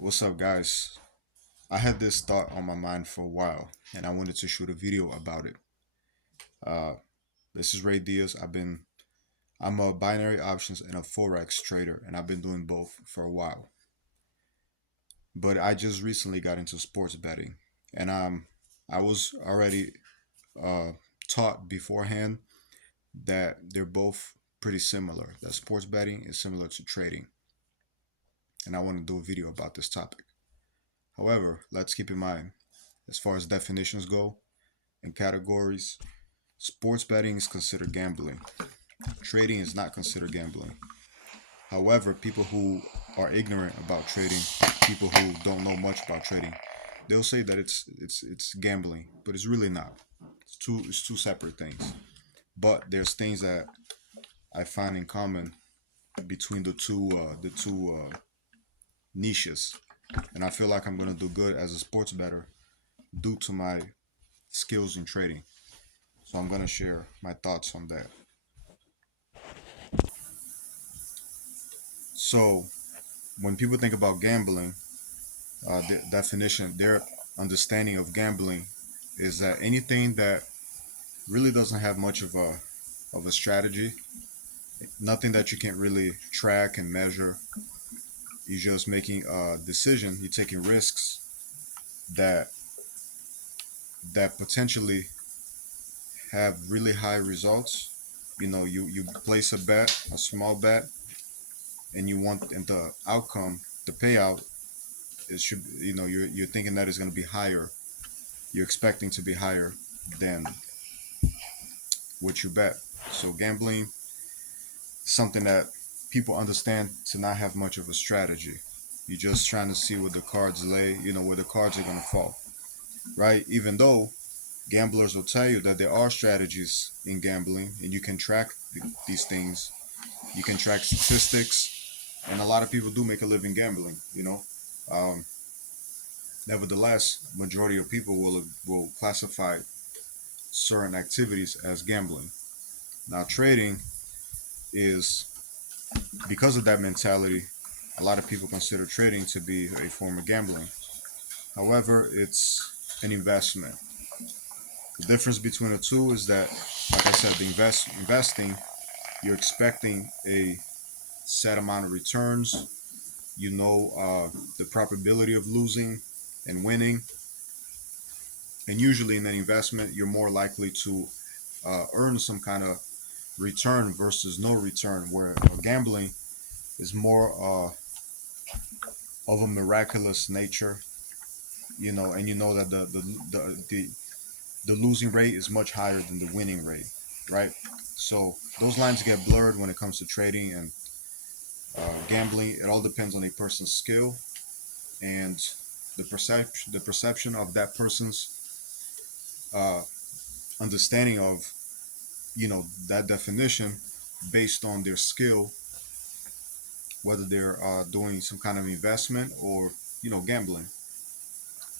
What's up, guys? I had this thought on my mind for a while, and I wanted to shoot a video about it. Uh, this is Ray Diaz. I'm a binary options and a forex trader, and I've been doing both for a while. But I just recently got into sports betting, and I was already uh, taught beforehand that they're both pretty similar. That sports betting is similar to trading, and I want to do a video about this topic. However, let's keep in mind, as far as definitions go and categories, sports betting is considered gambling. Trading is not considered gambling. However, people who are ignorant about trading, people who don't know much about trading, they'll say that it's gambling, but it's really not. It's two separate things. But there's things that I find in common between the two niches, and I feel like I'm gonna do good as a sports bettor due to my skills in trading. So I'm gonna share my thoughts on that. So when people think about gambling, the definition, their understanding of gambling is that anything that really doesn't have much of a strategy, nothing that you can't really track and measure. You're just making a decision. You're taking risks that that potentially have really high results. You place a bet, a small bet, and you want and the outcome, the payout, it should you're thinking that it's going to be higher. You're expecting to be higher than what you bet. So gambling, something that people understand to not have much of a strategy. You're just trying to see where the cards lay, where the cards are going to fall, right? Even though gamblers will tell you that there are strategies in gambling and you can track these things, you can track statistics, and a lot of people do make a living gambling. Um, Nevertheless, majority of people will classify certain activities as gambling. Now, trading is because of that mentality, a lot of people consider trading to be a form of gambling. However, it's an investment. The difference between the two is that, like I said, the investing, you're expecting a set amount of returns. The probability of losing and winning, and usually in an investment, you're more likely to earn some kind of return versus no return. Where gambling is more of a miraculous nature, and you know that the losing rate is much higher than the winning rate, right? So those lines get blurred when it comes to trading and gambling. It all depends on a person's skill and the perception of that person's uh, understanding of that definition based on their skill, whether they're doing some kind of investment or gambling.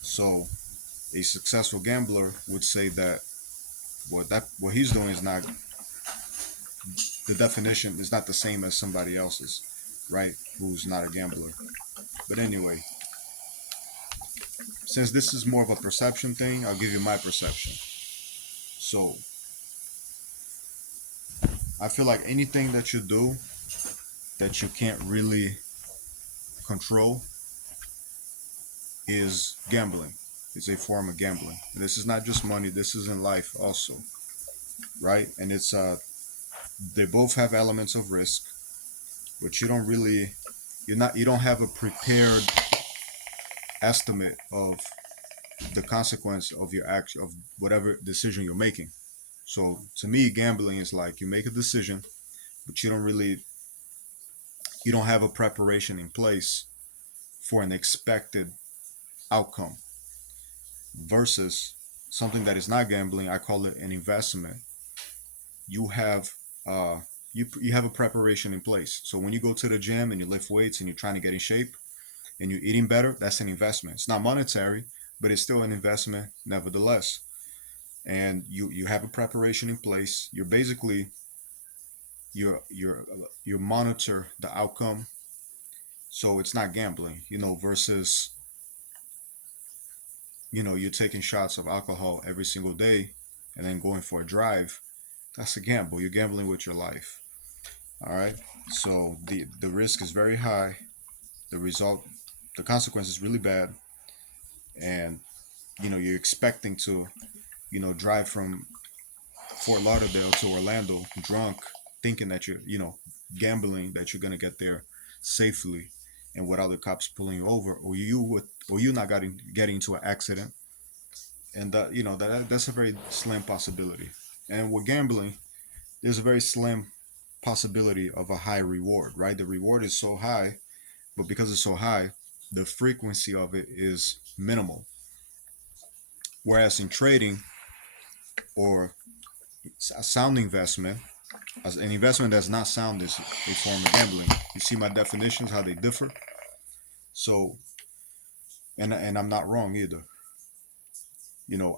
So a successful gambler would say that what he's doing is not, the definition is not the same as somebody else's, right? Who's not a gambler. But anyway, since this is more of a perception thing, I'll give you my perception. So I feel like anything that you do that you can't really control is gambling. It's a form of gambling. And this is not just money, this is in life also, right? And they both have elements of risk, but you don't have a prepared estimate of the consequence of your action, of whatever decision you're making. So to me, gambling is like you make a decision, but you don't have a preparation in place for an expected outcome. Versus something that is not gambling, I call it an investment. You have uh, you have a preparation in place. So when you go to the gym and you lift weights and you're trying to get in shape and you're eating better, that's an investment. It's not monetary, but it's still an investment nevertheless. And you have a preparation in place. You're basically you monitor the outcome. So it's not gambling, versus, you're taking shots of alcohol every single day and then going for a drive. That's a gamble. You're gambling with your life. All right. So the risk is very high. The result, the consequence is really bad, and you're expecting to drive from Fort Lauderdale to Orlando drunk, thinking that you're gambling that you're gonna get there safely, and without the cops pulling you over, or you not getting into an accident, and that's a very slim possibility. And with gambling, there's a very slim possibility of a high reward, right? The reward is so high, but because it's so high, the frequency of it is minimal. Whereas in trading or a sound investment, as an investment that's not sound is a form of gambling. You see my definitions, how they differ. So, and I'm not wrong either.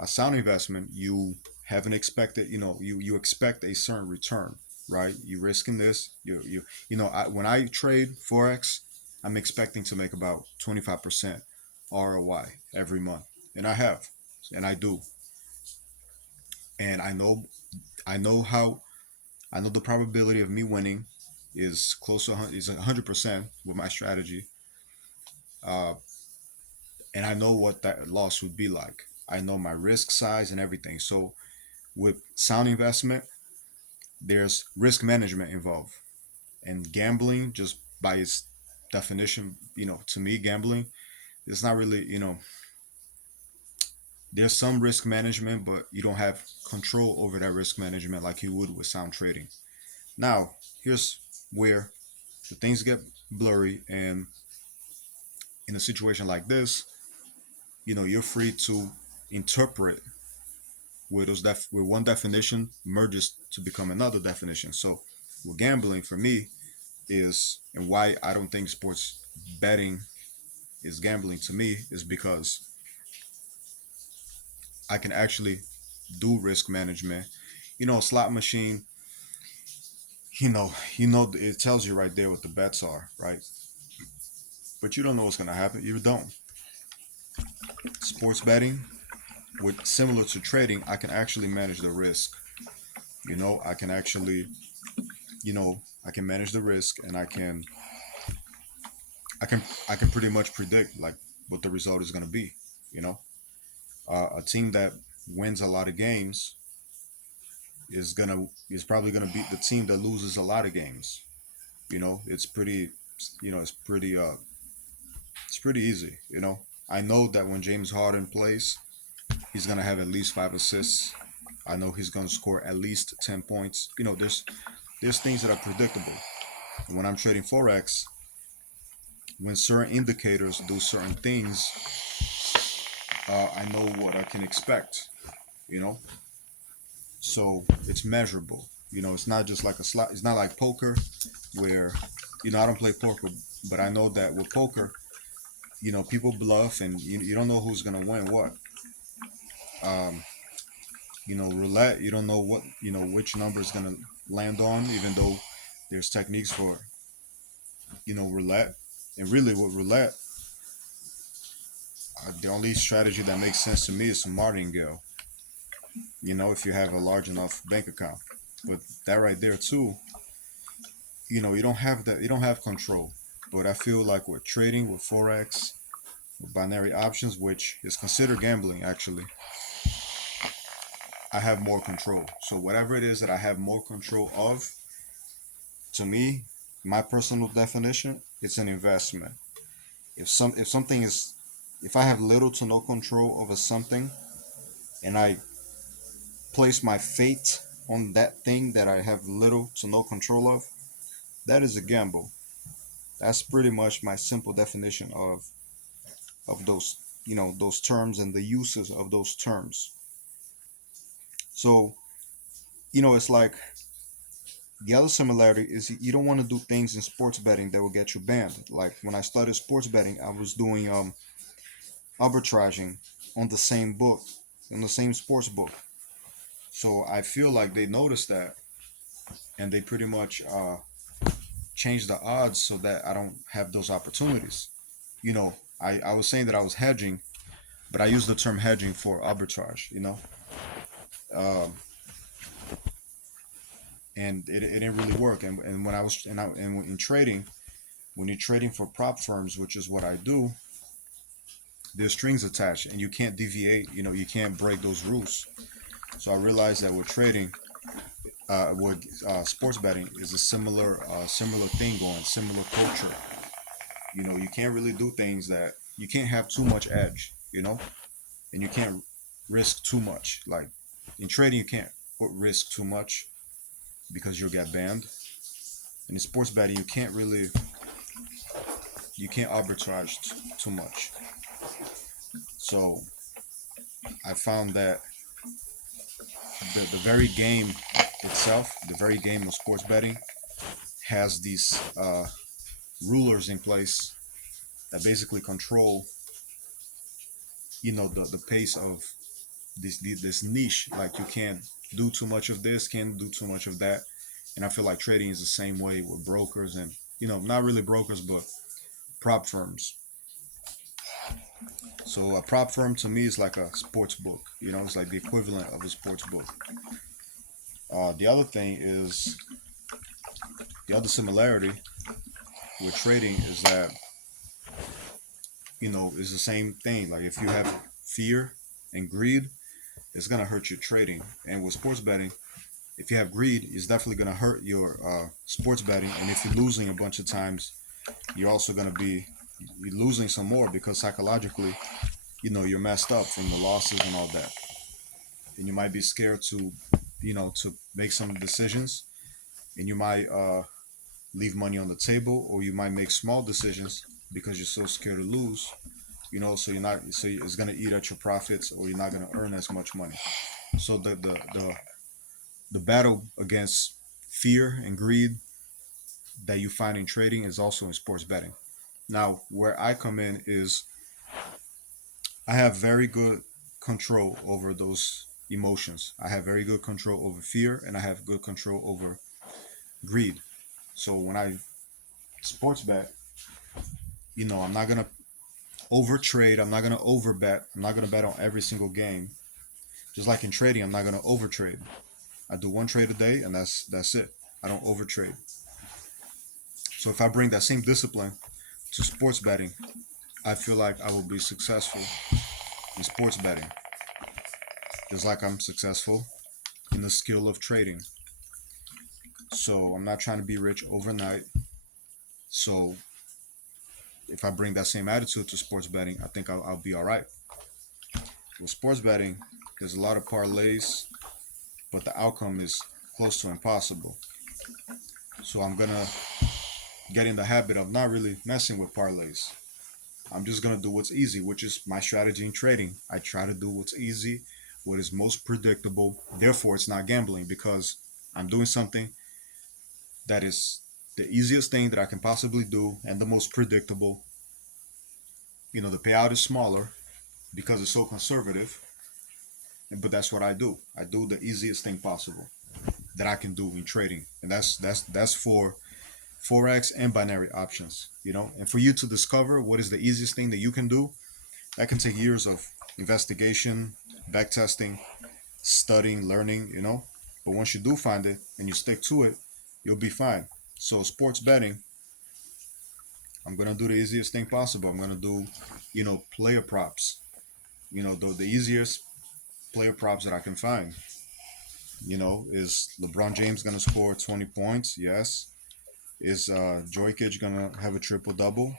A sound investment, you haven't expected, you expect a certain return, right? You risking this, when I trade forex, I'm expecting to make about 25% ROI every month, and I have, and I do, and I know how, I know the probability of me winning is close to is 100% with my strategy, uh, and I know what that loss would be like. I know my risk size and everything. So with sound investment, there's risk management involved, and gambling, just by its definition, to me, gambling, it's not really, there's some risk management, but you don't have control over that risk management like you would with sound trading. Now, here's where the things get blurry, and in a situation like this, you're free to interpret where where one definition merges to become another definition. So, with gambling for me is, and why I don't think sports betting is gambling to me, is because I can actually do risk management. A slot machine, it tells you right there what the bets are, right? But you don't know what's gonna happen. You don't. Sports betting, with similar to trading, I can actually manage the risk. I can actually, I can manage the risk, and I can, I can pretty much predict like what the result is gonna be. You know, a team that wins a lot of games is probably gonna beat the team that loses a lot of games. It's pretty, it's pretty it's pretty easy. I know that when James Harden plays, he's gonna have at least 5 assists. I know he's gonna score at least 10 points. There's things that are predictable. And when I'm trading forex, when certain indicators do certain things, I know what I can expect. You know, so it's measurable. It's not just like a slot. It's not like poker, where I don't play poker, but I know that with poker, people bluff, and you don't know who's gonna win what. Um, Roulette, you don't know what which number is gonna land on, even though there's techniques for roulette. And really, with roulette, the only strategy that makes sense to me is some martingale. If you have a large enough bank account, but that right there too, you don't have that. You don't have control. But I feel like with trading, with forex, with binary options, which is considered gambling, actually, I have more control. So whatever it is that I have more control of, to me, my personal definition, it's an investment. If something is, if I have little to no control over something, and I place my fate on that thing that I have little to no control of, that is a gamble. That's pretty much my simple definition of those those terms and the uses of those terms. So it's like, the other similarity is you don't want to do things in sports betting that will get you banned. Like when I started sports betting, I was doing arbitraging on the same book, on the same sports book. So I feel like they noticed that, and they pretty much change the odds so that I don't have those opportunities. I was saying that I was hedging, but I use the term hedging for arbitrage. Um, and it didn't really work. And when I was and in trading, when you're trading for prop firms, which is what I do, there's strings attached, and you can't deviate. You can't break those rules. So I realized that with trading, with sports betting, is a similar thing going, similar culture. You can't really do things that you can't have too much edge. And you can't risk too much. Like in trading, you can't risk too much because you'll get banned. And in sports betting, you can't arbitrage too much. So I found that the very game itself, the very game of sports betting, has these rulers in place that basically control, the pace of this niche. Like you can't do too much of this, can't do too much of that. And I feel like trading is the same way with brokers and not really brokers, but prop firms. So a prop firm to me is like a sports book. It's like the equivalent of a sports book. The other thing is the other similarity with trading is that it's the same thing. Like if you have fear and greed, it's gonna hurt your trading. And with sports betting, if you have greed, it's definitely gonna hurt your sports betting. And if you're losing a bunch of times, you're also gonna be you're losing some more because psychologically, you're messed up from the losses and all that, and you might be scared to make some decisions, and you might leave money on the table, or you might make small decisions because you're so scared to lose. So you're not so it's gonna eat at your profits, or you're not gonna earn as much money. So the battle against fear and greed that you find in trading is also in sports betting. Now, where I come in is I have very good control over those emotions. I have very good control over fear, and I have good control over greed. So when I sports bet, I'm not gonna over trade. I'm not gonna over bet. I'm not gonna bet on every single game. Just like in trading, I'm not gonna over trade. I do one trade a day, and that's it. I don't over trade. So if I bring that same discipline to sports betting, I feel like I will be successful in sports betting, just like I'm successful in the skill of trading. So I'm not trying to be rich overnight. So if I bring that same attitude to sports betting, I think I'll be all right. With sports betting, there's a lot of parlays, but the outcome is close to impossible. So I'm gonna get in the habit of not really messing with parlays. I'm just gonna do what's easy, which is my strategy in trading. I try to do what's easy, what is most predictable. Therefore, it's not gambling because I'm doing something that is the easiest thing that I can possibly do and the most predictable. The payout is smaller because it's so conservative, but that's what I do. I do the easiest thing possible that I can do in trading, and that's for forex and binary options. And for you to discover what is the easiest thing that you can do, that can take years of investigation, back testing, studying, learning. But once you do find it and you stick to it, you'll be fine. So sports betting, I'm gonna do the easiest thing possible. I'm gonna do, player props. The easiest player props that I can find. Is LeBron James gonna score 20 points? Yes. Is Jokic gonna have a triple double?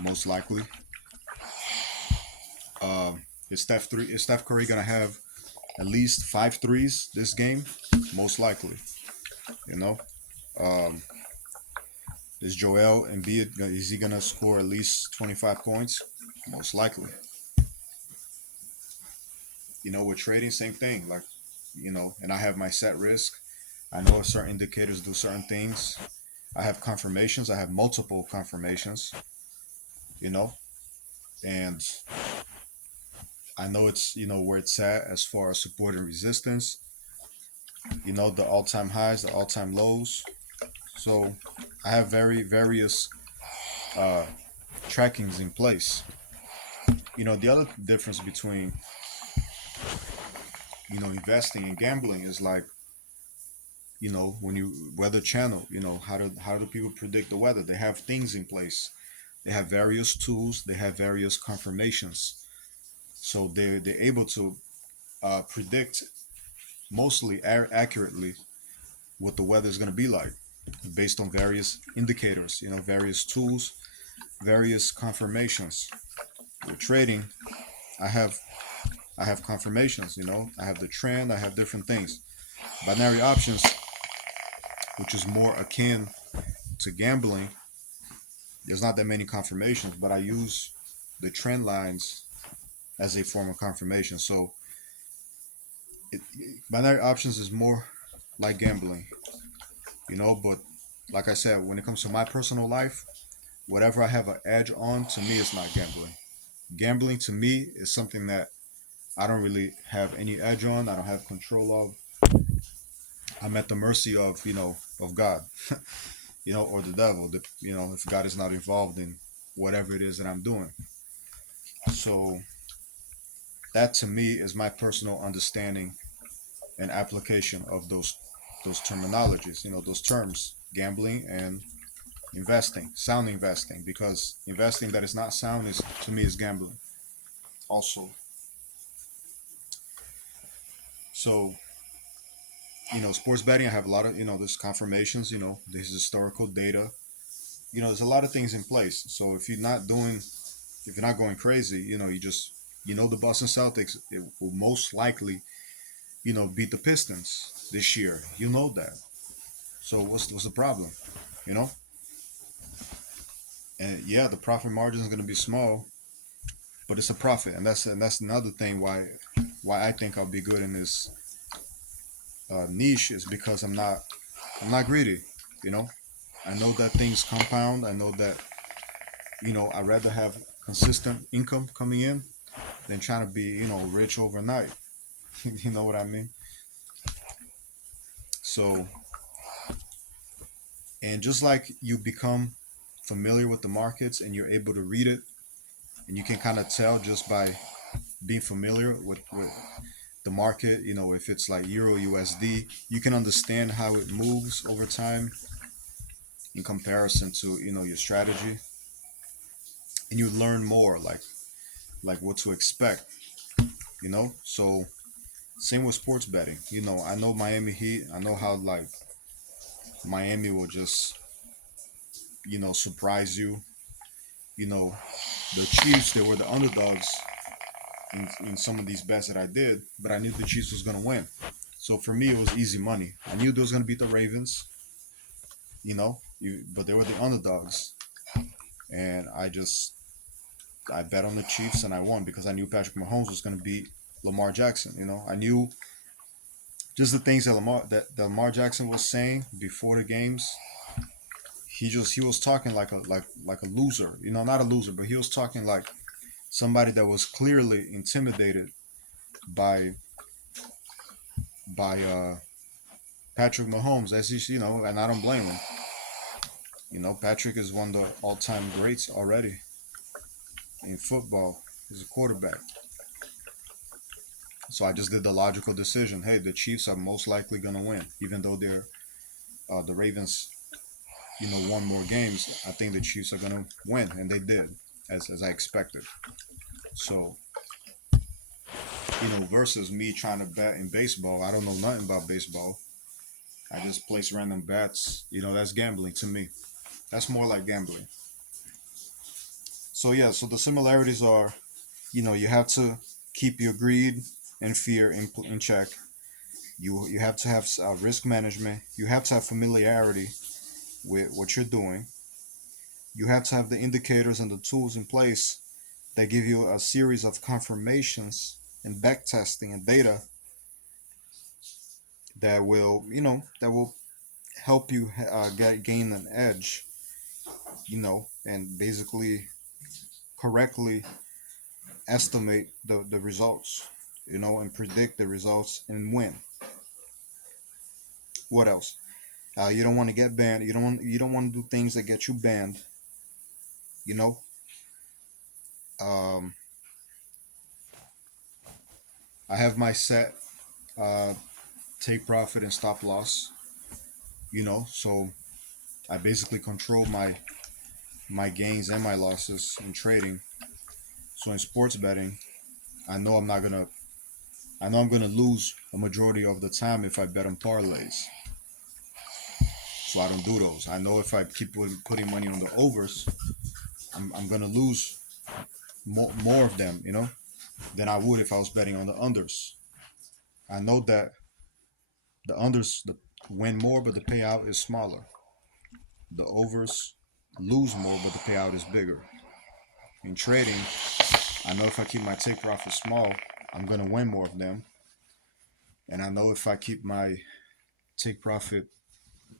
Most likely. Is Steph Curry gonna have at least five threes this game? Most likely. You know. Um, is Joel Embiid is he gonna score at least 25 points? Most likely. With trading, same thing. Like, and I have my set risk. I know certain indicators do certain things. I have confirmations. I have multiple confirmations. You know, and I know it's where it's at as far as support and resistance. The all-time highs, the all-time lows. So I have very various uh, trackings in place. The other difference between investing and gambling is like when you weather channel. How do people predict the weather? They have things in place. They have various tools. They have various confirmations. So they're able to predict mostly accurately what the weather is going to be like based on various indicators. Various tools, various confirmations. With trading, I have I have confirmations. I have the trend. I have different things. Binary options, which is more akin to gambling, there's not that many confirmations, but I use the trend lines as a form of confirmation. So it, binary options is more like gambling, but like I said, when it comes to my personal life, whatever I have an edge on, to me, it's not gambling. Gambling to me is something that I don't really have any edge on. I don't have control of. I'm at the mercy of God, or the devil. If God is not involved in whatever it is that I'm doing. So that to me is my personal understanding and application of those terminologies. Those terms, gambling and investing, sound investing, because investing that is not sound is to me is gambling. Also, so sports betting, I have a lot of there's confirmations. There's historical data. There's a lot of things in place. So if you're not going crazy, the Boston Celtics it will most likely beat the Pistons this year. That. So what's the problem? You know, and yeah, the profit margin is going to be small, but it's a profit, and that's another thing why I think I'll be good in this niche is because I'm not greedy. You know, I know that things compound. I know that I'd rather have consistent income coming in than trying to be rich overnight. You know what I mean? So, and just like you become familiar with the markets and you're able to read it, and you can kind of tell just by being familiar with the market, if it's like Euro USD, you can understand how it moves over time in comparison to, your strategy. And you learn more like what to expect, So same with sports betting. I know Miami Heat. I know how like Miami will just, surprise you. You know, the Chiefs, they were the underdogs in some of these bets that I did, but I knew the Chiefs was gonna win. So for me, it was easy money. I knew they was gonna beat the Ravens, but they were the underdogs, and I bet on the Chiefs and I won because I knew Patrick Mahomes was gonna beat Lamar Jackson. I knew just the things that Lamar Jackson was saying before the games. He was talking like a loser, not a loser, but he was talking like somebody that was clearly intimidated by by Patrick Mahomes, as and I don't blame him. Patrick is one of the all-time greats already in football. He's a quarterback. So I just did the logical decision. Hey, the Chiefs are most likely gonna win, even though the Ravens, won more games. I think the Chiefs are gonna win, and they did, as I expected. So versus me trying to bet in baseball, I don't know nothing about baseball. I just place random bets. That's gambling to me. That's more like gambling. So yeah, so the similarities are, you have to keep your greed and fear in check. You have to have risk management. You have to have familiarity with what you're doing. You have to have the indicators and the tools in place that give you a series of confirmations and backtesting and data that will help you gain an edge, and basically correctly estimate the results, and predict the results and win. What else? You don't want to get banned. You don't want to do things that get you banned. You know. Um, I have my set uh, take profit and stop loss. So I basically control my gains and my losses in trading. So in sports betting, I know I'm not gonna. I know I'm gonna lose a majority of the time if I bet on parlays. So I don't do those. I know if I keep putting money on the overs, I'm gonna lose more of them, than I would if I was betting on the unders. I know that the unders win more, but the payout is smaller. The overs lose more, but the payout is bigger. In trading, I know if I keep my take profit small, I'm gonna win more of them, and I know if I keep my take profit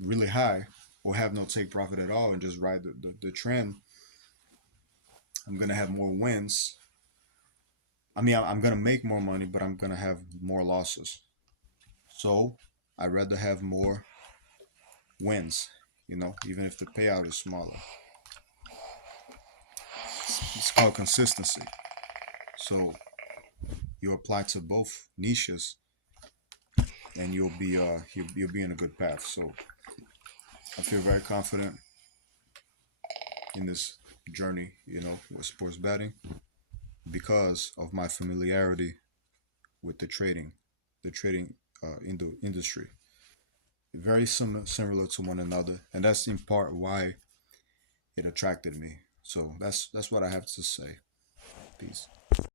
really high or have no take profit at all and just ride the trend, I'm gonna have more wins. I mean, I'm gonna make more money, but I'm gonna have more losses. So I'd rather have more wins, even if the payout is smaller. It's called consistency. So you apply to both niches, and you'll be in a good path. So I feel very confident in this journey, with sports betting because of my familiarity with the trading in the industry. Very similar to one another, and that's in part why it attracted me. So that's what I have to say. Peace.